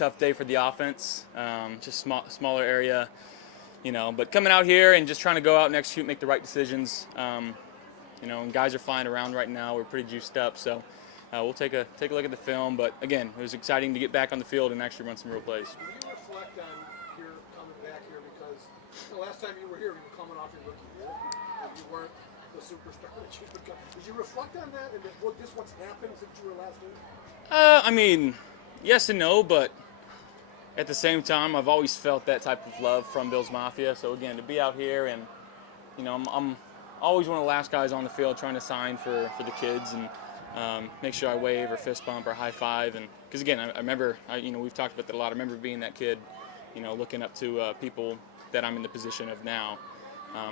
tough day for the offense. Just smaller area, But coming out here and just trying to go out and execute, make the right decisions. And guys are flying around right now. We're pretty juiced up, so we'll take a look at the film. But again, it was exciting to get back on the field and actually run some real plays. Do you reflect on your coming back here because the last time you were here, you were coming off your rookie year, and you weren't the superstar that you become. Did you reflect on that and what's happened since you were last here? Yes and no, but at the same time, I've always felt that type of love from Bills Mafia. So again, to be out here and I'm always one of the last guys on the field trying to sign for the kids and make sure I wave or fist bump or high five. And because again, I remember, we've talked about that a lot. I remember being that kid, looking up to people that I'm in the position of now.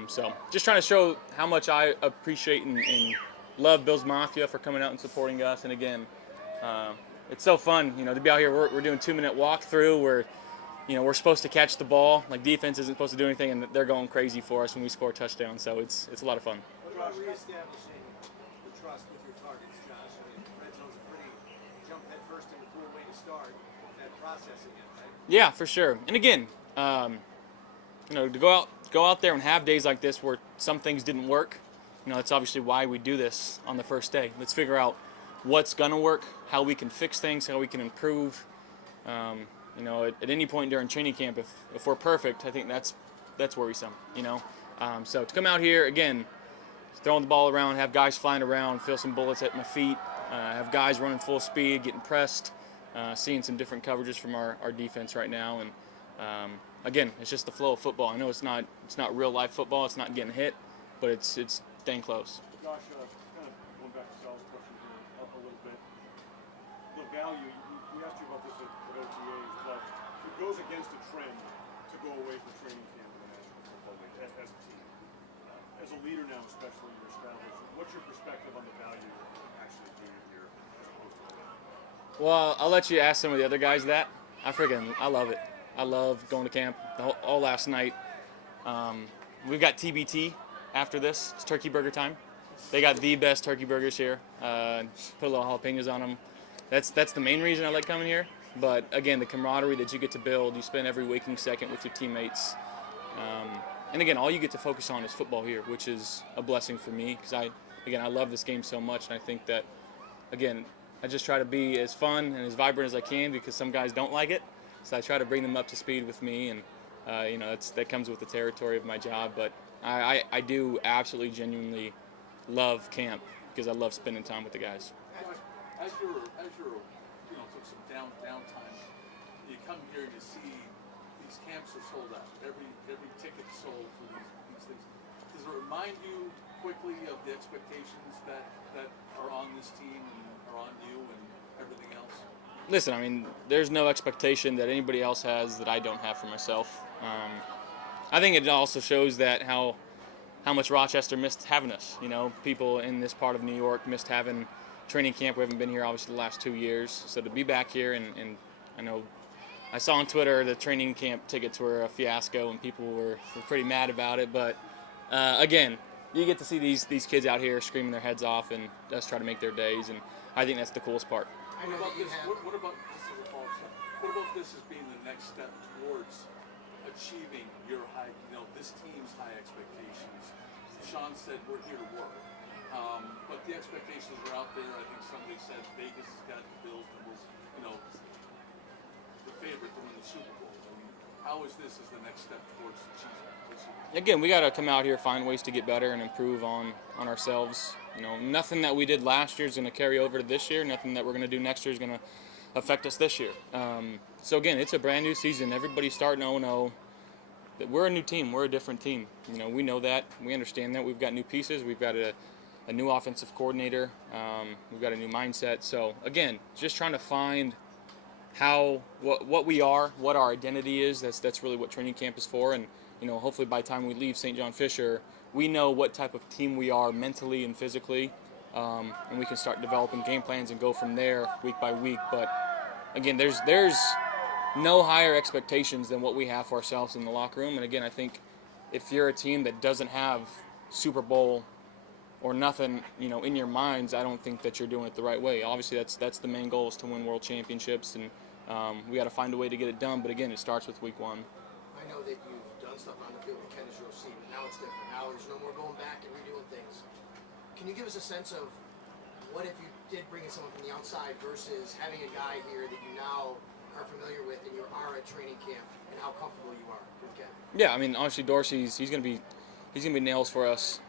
So just trying to show how much I appreciate and love Bills Mafia for coming out and supporting us. And again, it's so fun, to be out here. We're doing 2-minute walkthrough where, we're supposed to catch the ball. Like defense isn't supposed to do anything, and they're going crazy for us when we score a touchdown. So it's a lot of fun. What about reestablishing the trust with your targets, Josh? Red zone's a pretty jump head first in the cool way to start that process again, right? Yeah, for sure. And again, to go out there and have days like this where some things didn't work. That's obviously why we do this on the first day. Let's figure out what's gonna work, how we can fix things, how we can improve. At any point during training camp, if we're perfect, I think that's where we sum. So to come out here again, throwing the ball around, have guys flying around, feel some bullets at my feet, have guys running full speed, getting pressed, seeing some different coverages from our defense right now, and again, it's just the flow of football. I know it's not real life football, it's not getting hit, but it's dang close. Josh, kind of going back to Sal's question here a little bit. The value, we asked you about this at OTAs, but it goes against a trend to go away from training camp in the National Football League as a team. As a leader now, especially you're established, what's your perspective on the value of actually being here as opposed to that? Well, I'll let you ask some of the other guys that. I love it. I love going to camp all last night. We've got TBT after this. It's turkey burger time. They got the best turkey burgers here. Put a little jalapenos on them. That's the main reason I like coming here. But again, the camaraderie that you get to build, you spend every waking second with your teammates. And again, all you get to focus on is football here, which is a blessing for me because I love this game so much, and I think that, again, I just try to be as fun and as vibrant as I can because some guys don't like it. So I try to bring them up to speed with me, and that comes with the territory of my job. But I do absolutely, genuinely love camp because I love spending time with the guys. As you're took some downtime, you come here and you see these camps are sold out. Every ticket is sold for these things. Does it remind you quickly of the expectations that are on this team and are on you and everything else? Listen, there's no expectation that anybody else has that I don't have for myself. I think it also shows that how much Rochester missed having us. People in this part of New York missed having training camp. We haven't been here obviously the last 2 years. So to be back here, and I know I saw on Twitter the training camp tickets were a fiasco and people were pretty mad about it. But again, you get to see these kids out here screaming their heads off and us try to make their days, and I think that's the coolest part. What about this? What about this as being the next step towards achieving your high, this team's high expectations? Sean said we're here to work, but the expectations are out there. I think somebody said Vegas has got the Bills and was, the favorite to win the Super Bowl. How is this as the next step towards achieving? Again, we got to come out here, find ways to get better and improve on ourselves. Nothing that we did last year is going to carry over to this year. Nothing that we're going to do next year is going to affect us this year. So again, it's a brand new season. Everybody's starting 0-0. We're a new team. We're a different team. We know that. We understand that. We've got new pieces. We've got a new offensive coordinator. We've got a new mindset. So again, just trying to find what we are, what our identity is. That's really what training camp is for. And hopefully by the time we leave St. John Fisher, we know what type of team we are mentally and physically, and we can start developing game plans and go from there week by week. But again, there's no higher expectations than what we have for ourselves in the locker room. And again, I think if you're a team that doesn't have Super Bowl or nothing, in your minds, I don't think that you're doing it the right way. Obviously, that's the main goal, is to win world championships, and we got to find a way to get it done. But again, it starts with week 1. I know that you've done stuff on the field with Ken as your OC, but now it's different. Now there's no more going back and redoing things. Can you give us a sense of what if you did bring in someone from the outside versus having a guy here that you now are familiar with and you are at training camp, and how comfortable you are with Ken? Yeah, I mean, obviously Dorsey's he's gonna be nails for us.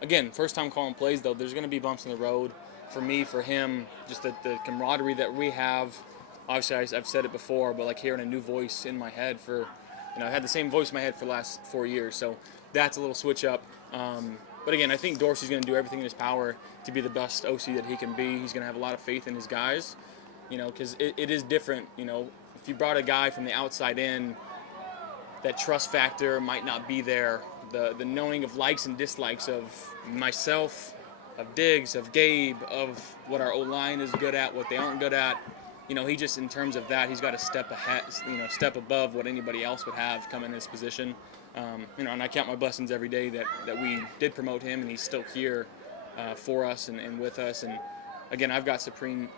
Again, first time calling plays though, there's gonna be bumps in the road for me, for him, just the camaraderie that we have. Obviously, I've said it before, but like hearing a new voice in my head I had the same voice in my head for the last 4 years, so that's a little switch up. But again, I think Dorsey's going to do everything in his power to be the best OC that he can be. He's going to have a lot of faith in his guys, because it is different. If you brought a guy from the outside in, that trust factor might not be there. The knowing of likes and dislikes of myself, of Diggs, of Gabe, of what our O-line is good at, what they aren't good at. He just, in terms of that, he's got to step ahead, step above what anybody else would have come in his position. And I count my blessings every day that we did promote him and he's still here for us and with us. And again, I've got supreme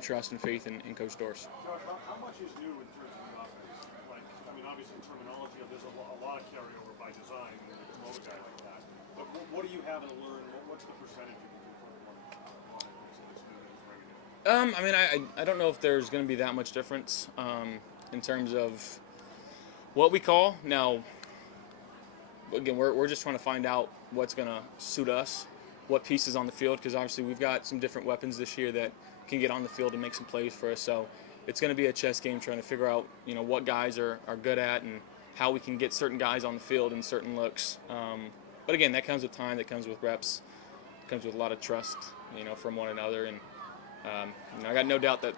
trust and faith in Coach Dorsey. Josh, how much is new in terms of the offense? Obviously in terminology, there's a lot of carryover by design when you promote a guy like that. But what do you have to learn? What's the percentage you can put on it that's new and bring it in? I don't know if there's going to be that much difference in terms of what we call. Now, again, we're just trying to find out what's going to suit us, what pieces on the field, because obviously we've got some different weapons this year that can get on the field and make some plays for us. So it's going to be a chess game trying to figure out, what guys are good at and how we can get certain guys on the field in certain looks. But again, that comes with time, that comes with reps, comes with a lot of trust, from one another. And I got no doubt that,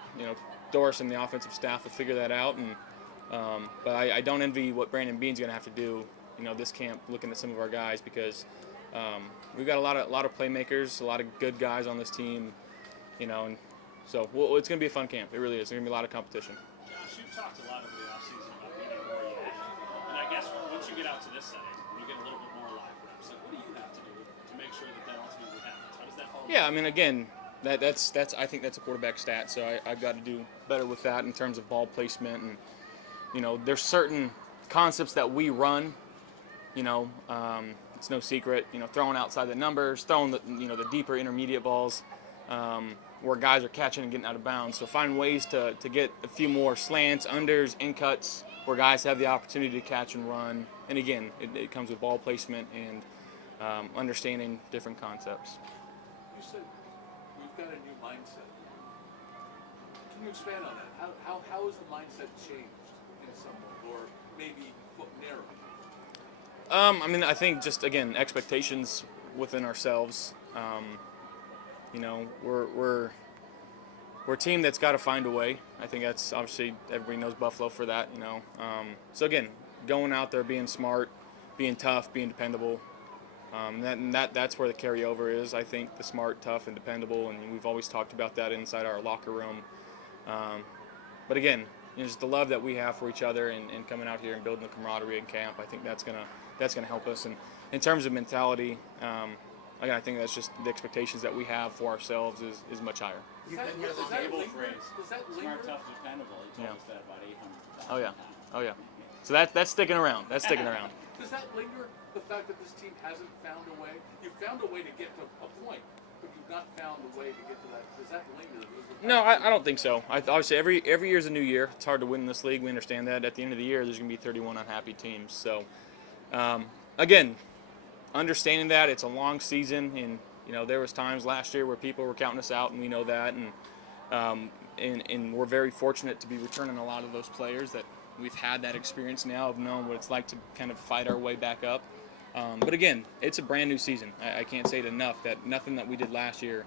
Doris and the offensive staff will figure that out. And but I don't envy what Brandon Beane's going to have to do, this camp, looking at some of our guys, because we've got a lot of playmakers, a lot of good guys on this team, and so it's going to be a fun camp. It really is. There's going to be a lot of competition. Josh, you've talked a lot over the offseason about needing more unit. And I guess once you get out to this setting, you get a little bit more live reps. So what do you have to do to make sure that ultimately happens? How does that fall? Yeah, I mean, again, that's I think that's a quarterback stat. So I've got to do better with that in terms of ball placement, and there's certain concepts that we run. It's no secret. Throwing outside the numbers, throwing the deeper intermediate balls. Where guys are catching and getting out of bounds. So find ways to get a few more slants, unders, in cuts, where guys have the opportunity to catch and run. And again, it comes with ball placement and understanding different concepts. You said we've got a new mindset. Can you expand on that? How has the mindset changed in some way, or maybe narrowed? I think just, again, expectations within ourselves. We're a team that's got to find a way. I think that's obviously everybody knows Buffalo for that. So again, going out there, being smart, being tough, being dependable. That's where the carryover is. I think the smart, tough, and dependable, and we've always talked about that inside our locker room. But again, just the love that we have for each other and coming out here and building the camaraderie in camp. I think that's gonna help us. And in terms of mentality. Again, I think that's just the expectations that we have for ourselves is much higher. You've been here long. Table phrase. Does that linger? Smart, tough, dependable. He told us that about 800 times. Oh yeah. So that's sticking around. That's sticking around. Does that linger, the fact that this team hasn't found a way? You've found a way to get to a point, but you've not found a way to get to that. Does that linger? No, I don't think so. Obviously, every year's a new year. It's hard to win in this league. We understand that. At the end of the year, there's going to be 31 unhappy teams. So, again, understanding that it's a long season, and there was times last year where people were counting us out, and we know that, and we're very fortunate to be returning a lot of those players that we've had that experience now of knowing what it's like to kind of fight our way back up. But again, it's a brand new season. I can't say it enough that nothing that we did last year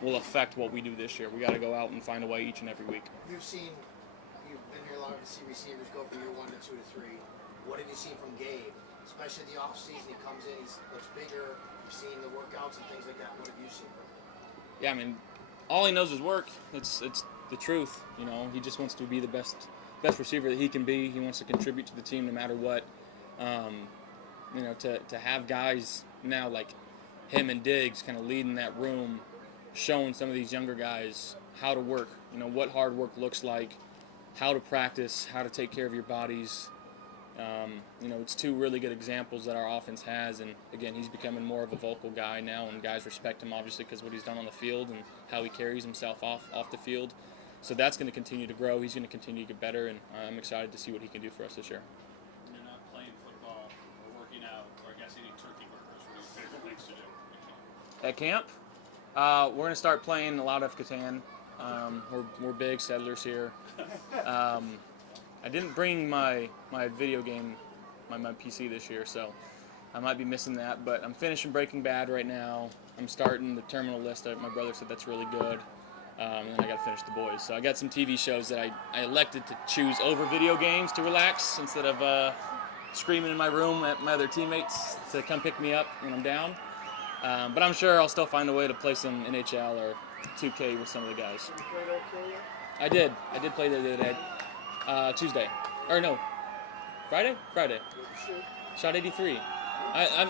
will affect what we do this year. We got to go out and find a way each and every week. You've been here long to see receivers go from year 1 to 2 to 3. What have you seen from Gabe? Especially the off season, he comes in, he looks bigger. You've seen the workouts and things like that. What have you seen from him? Yeah, I mean, all he knows is work. It's the truth. He just wants to be the best receiver that he can be. He wants to contribute to the team no matter what. To have guys now like him and Diggs kind of leading that room, showing some of these younger guys how to work. What hard work looks like. how to practice, how to take care of your bodies. You know, it's two really good examples that our offense has, and again, he's becoming more of a vocal guy now, and guys respect him obviously because what he's done on the field and how he carries himself off the field. So that's going to continue to grow. He's going to continue to get better, and I'm excited to see what he can do for us this year. When you're not playing football or working out, or I guess eating turkey burgers, what are your favorite things to do At camp, we're going to start playing a lot of Catan. We're big settlers here. I didn't bring my video game, my PC this year, so I might be missing that. But I'm finishing Breaking Bad right now. I'm starting the Terminal List. My brother said that's really good. And then I got to finish The Boys. So I got some TV shows that I elected to choose over video games to relax instead of screaming in my room at my other teammates to come pick me up when I'm down. But I'm sure I'll still find a way to play some NHL or 2K with some of the guys. You played OK yet? I did play the other day. Tuesday. Or no. Friday? Friday. Shoot. Shot 83.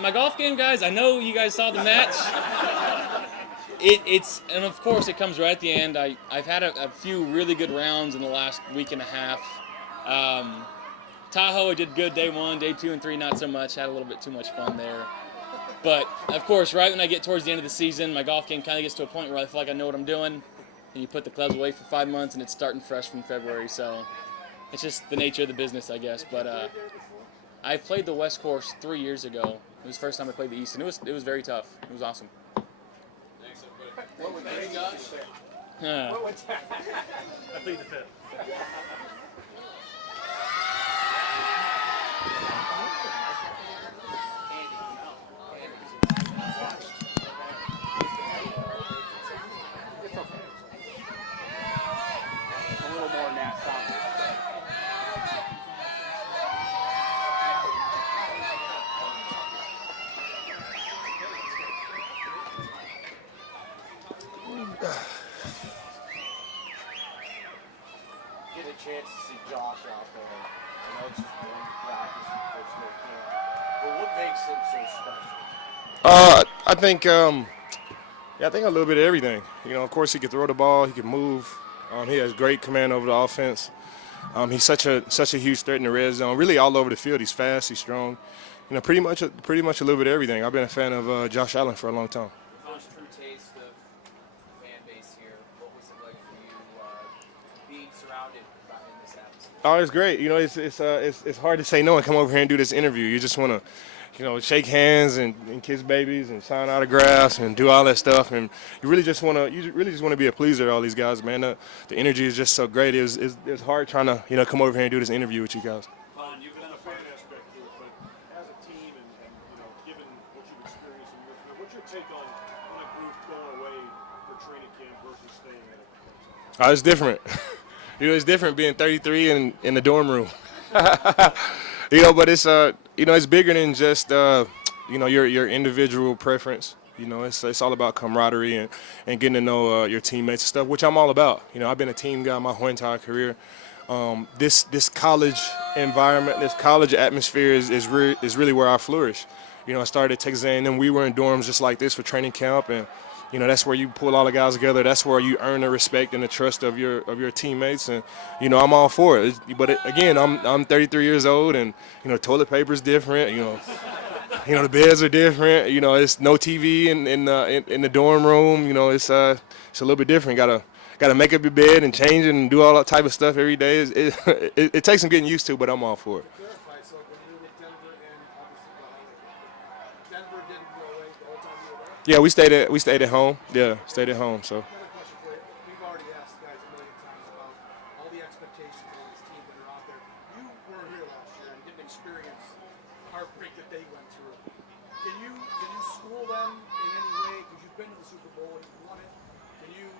My golf game, guys, I know you guys saw the match. And of course it comes right at the end. I've had a few really good rounds in the last week and a half. Tahoe, I did good day 1, day 2 and 3 not so much. Had a little bit too much fun there. But of course, right when I get towards the end of the season, my golf game kind of gets to a point where I feel like I know what I'm doing. And you put the clubs away for 5 months, and it's starting fresh from February. So it's just the nature of the business, I guess. But I played the West Course 3 years ago. It was the first time I played the East, and it was very tough. It was awesome. Thanks, everybody. What would that, Josh? I plead the fifth. A little more than that, probably. Get a chance to see Josh out there. I know it's just one practice and first day of camp. But what makes him so special? I think, I think a little bit of everything. You know, of course, he can throw the ball, he can move. He has great command over the offense. He's such a huge threat in the red zone. Really, all over the field. He's fast, he's strong. You know, pretty much a little bit of everything. I've been a fan of Josh Allen for a long time. First true taste of the fan base here. What was it like for you being surrounded in this atmosphere? Oh, it's great. You know, it's hard to say no and come over here and do this interview. You just want to, you know, shake hands and kiss babies and sign autographs and do all that stuff. And you really just want to be a pleaser to all these guys, man. The energy is just so great. It's hard trying to, you know, come over here and do this interview with you guys. Vaughn, you've been a fan aspect to it, but as a team and you know, given what you've experienced in your career, what's your take on a group going away for training camp versus staying at it? It's different. You know, it's different being 33 in the dorm room. You know, but it's you know, it's bigger than just you know, your individual preference. You know, it's all about camaraderie and getting to know your teammates and stuff, which I'm all about. You know, I've been a team guy my whole entire career. This college environment, this college atmosphere is really where I flourish. You know, I started at Texas A&M. We were in dorms just like this for training camp, and you know, that's where you pull all the guys together. That's where you earn the respect and the trust of your teammates. And you know, I'm all for it. But again, I'm 33 years old, and you know, toilet paper's different. You know, the beds are different. You know, it's no TV in the dorm room. You know, it's a little bit different. Gotta make up your bed and change it and do all that type of stuff every day. It takes some getting used to, but I'm all for it. Clarify, so when you were with Denver and obviously Denver didn't go away the whole time you were there? Yeah, we stayed at home. Yeah, stayed at home. So. Another question for you. We've already asked guys a million times about all the expectations on this team that are out there. You weren't here last year and didn't experience the heartbreak that they went through. Can you school them in any way? Because you've been to the Super Bowl and you've won it. Can you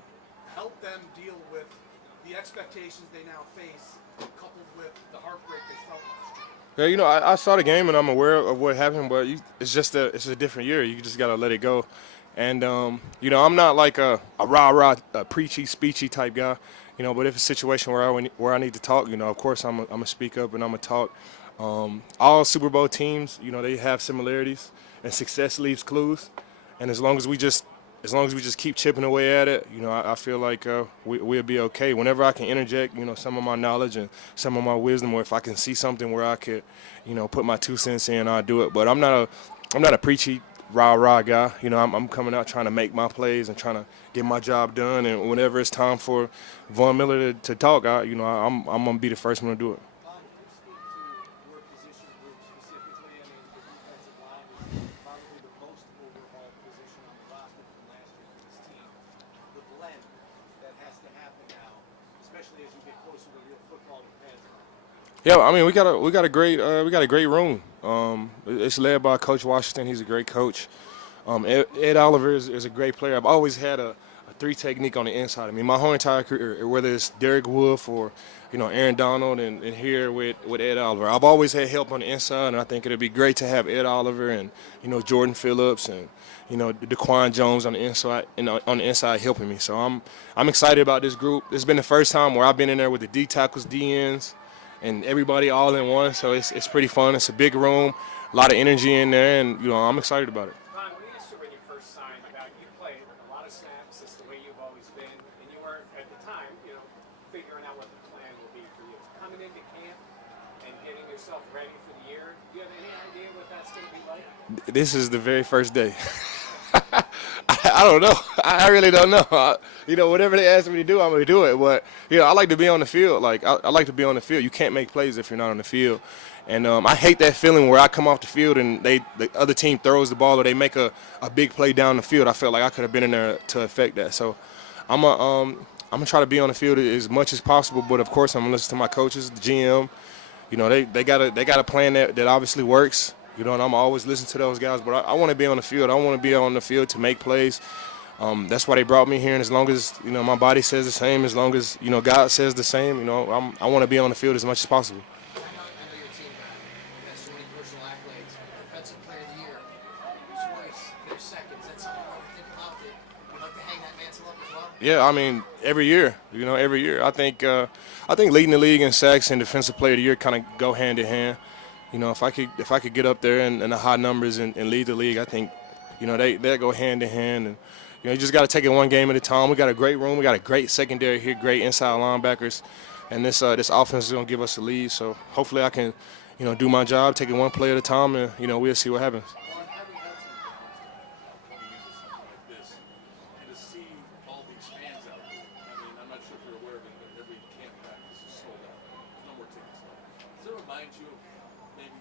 help them deal with the expectations they now face, coupled with the heartbreak they felt last year? Yeah, you know, I saw the game and I'm aware of what happened, but it's a different year. You just gotta let it go. And you know, I'm not like a rah-rah, preachy, speechy type guy. You know, but if it's a situation where I need to talk, you know, of course I'm gonna speak up and I'm gonna talk. All Super Bowl teams, you know, they have similarities, and success leaves clues. And as long as we just as long as we just keep chipping away at it, I feel like we'll be okay. Whenever I can interject, some of my knowledge and some of my wisdom, or if I can see something where I could, put my 2 cents in, I'll do it. But I'm not a preachy rah guy. I'm coming out trying to make my plays and trying to get my job done. And whenever it's time for Von Miller to talk, I'm gonna be the first one to do it. Can you speak to your position group specifically? I mean, the defensive line is probably the most overhauled position on the roster from last year for this team. The blend that has to happen now, especially as you get closer to real football with pads on. Yeah, I mean we got a great room. It's led by Coach Washington. He's a great coach. Ed Oliver is a great player. I've always had a 3 technique on the inside. I mean, my whole entire career, whether it's Derek Wolfe or Aaron Donald and here with Ed Oliver, I've always had help on the inside, and I think it'd be great to have Ed Oliver and Jordan Phillips and DeQuan Jones on the inside helping me. So I'm excited about this group. It's been the first time where I've been in there with the D tackles, D ends, and everybody all in one. So it's pretty fun. It's a big room, a lot of energy in there, and I'm excited about it. Ron, when you asked you when you first signed about you played a lot of snaps, that's the way you've always been, and you were at the time, figuring out what the plan will be for you. Coming into camp and getting yourself ready for the year, do you have any idea what that's going to be like? This is the very first day. I don't know. I really don't know. Whatever they ask me to do, I'm going to do it. But, I like to be on the field. Like, I like to be on the field. You can't make plays if you're not on the field. And I hate that feeling where I come off the field and the other team throws the ball or they make a big play down the field. I felt like I could have been in there to affect that. So I'm going to try to be on the field as much as possible. But, of course, I'm going to listen to my coaches, the GM. They got a plan that obviously works. And I'm always listening to those guys. But I want to be on the field. I want to be on the field to make plays. That's why they brought me here. And as long as, my body says the same, as long as, God says the same, I want to be on the field as much as possible. I know your team has so many personal accolades. Defensive Player of the Year, twice, finished second. Is that something you ever think about that you'd like to hang that mantle up as well? Yeah, I mean, every year, every year. I think leading the league in sacks and Defensive Player of the Year kind of go hand in hand. If I could get up there in the high numbers and lead the league, I think, they go hand in hand. And you just got to take it one game at a time. We got a great room. We got a great secondary here, great inside linebackers, and this offense is going to give us a lead. So hopefully I can, do my job, take it one play at a time, and we'll see what happens. Ron, having had some coming into something like this, and to see all these fans out there, I mean, I'm not sure if you're aware of it, but every camp practice is sold out. There's no more tickets left. Does it remind you of maybe,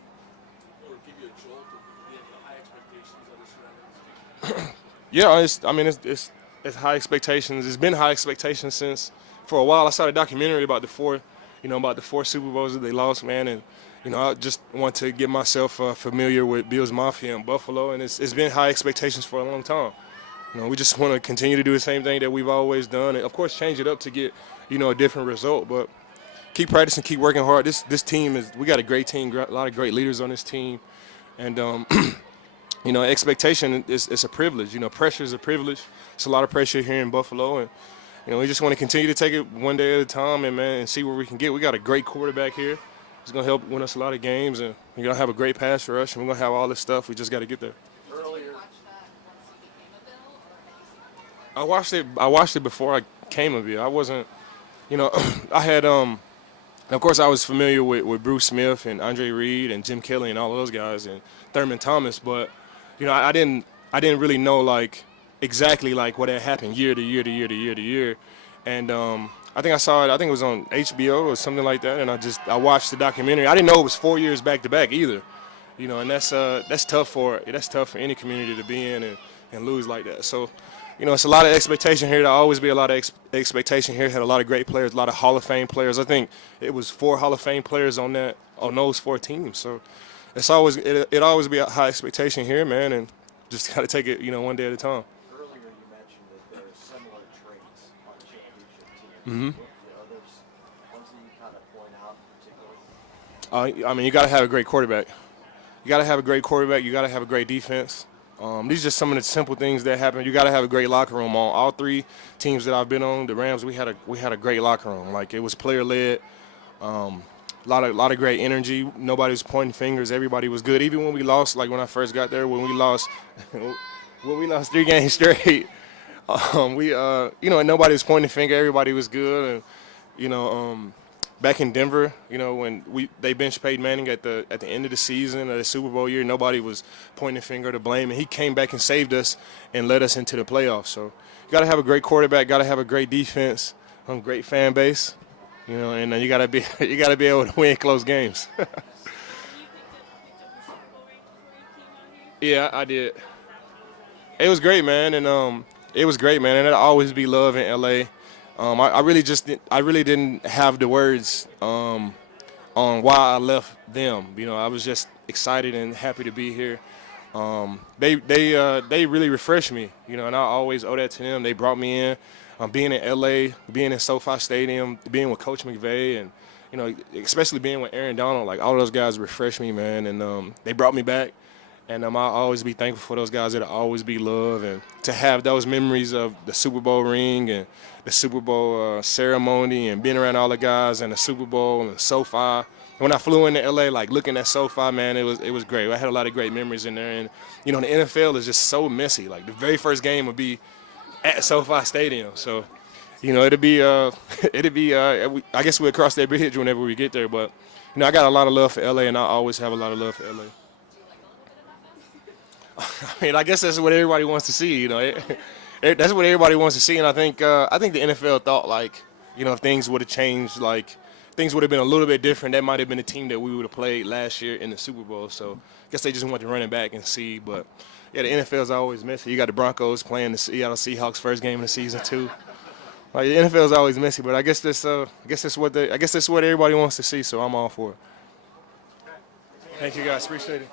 or give you a jolt of the high expectations that are surrounding this team? Yeah, it's high expectations. It's been high expectations since for a while. I saw a documentary about the four Super Bowls that they lost, man, and I just want to get myself familiar with Bills Mafia in Buffalo, and it's been high expectations for a long time. We just want to continue to do the same thing that we've always done, and of course change it up to get a different result. But keep practicing, keep working hard. This team we got a great team, a lot of great leaders on this team, and expectation is a privilege. Pressure is a privilege. It's a lot of pressure here in Buffalo, and we just want to continue to take it one day at a time and see where we can get. We got a great quarterback here. He's going to help win us a lot of games, and we're going to have a great pass rush, and we're going to have all this stuff. We just got to get there. Earlier, I watched it before I came of it. I wasn't, I had, of course, I was familiar with Bruce Smith and Andre Reed and Jim Kelly and all those guys and Thurman Thomas, but I didn't really know exactly what had happened year to year to year to year to year, and I think I saw it. I think it was on HBO or something like that, and I watched the documentary. I didn't know it was 4 years back to back either, and that's tough for any community to be in and lose like that. So, it's a lot of expectation here. There'll always be a lot of expectation here. Had a lot of great players, a lot of Hall of Fame players. I think it was 4 Hall of Fame players on those 4 teams. So it always be a high expectation here, man, and just got to take it one day at a time. earlier you mentioned that there are similar traits on championship teams. Mm-hmm. What are the others, ones that you kind of point out in particular? I mean, you got to have a great quarterback. You got to have a great quarterback. You got to have a great defense. These are just some of the simple things that happen. You got to have a great locker room. On all 3 teams that I've been on, the Rams, we had a great locker room. It was player led. A lot of great energy. Nobody was pointing fingers. Everybody was good. Even when we lost, when I first got there, when we lost 3 games straight, We, and nobody was pointing the finger. Everybody was good, and back in Denver, when they benched Peyton Manning at the end of the season of the Super Bowl year, nobody was pointing the finger to blame, and he came back and saved us and led us into the playoffs. So you got to have a great quarterback, got to have a great defense, great fan base, and you got to be able to win close games. Yeah, I did. It was great, man, and it'll always be love in LA. I really didn't have the words on why I left them. I was just excited and happy to be here. They really refreshed me, and I always owe that to them. They brought me in. Being in LA, being in SoFi Stadium, being with Coach McVay, and especially being with Aaron Donald, like all those guys refreshed me, man, and they brought me back. And I'll always be thankful for those guys. It'll always be love. And to have those memories of the Super Bowl ring and the Super Bowl ceremony and being around all the guys and the Super Bowl and SoFi. When I flew into LA, like looking at SoFi, man, it was great. I had a lot of great memories in there. And, the NFL is just so messy. Like the very first game would be at SoFi Stadium. So, it'll be, I guess we'll cross that bridge whenever we get there. But, I got a lot of love for LA, and I always have a lot of love for LA. I guess that's what everybody wants to see. That's what everybody wants to see, and I think the NFL thought if things would have changed, things would have been a little bit different. That might have been the team that we would have played last year in the Super Bowl. So I guess they just want to run it back and see. But yeah, the NFL is always messy. You got the Broncos playing the Seattle Seahawks first game of the season too. The NFL is always messy, but I guess that's what everybody wants to see. So I'm all for it. Thank you guys, appreciate it.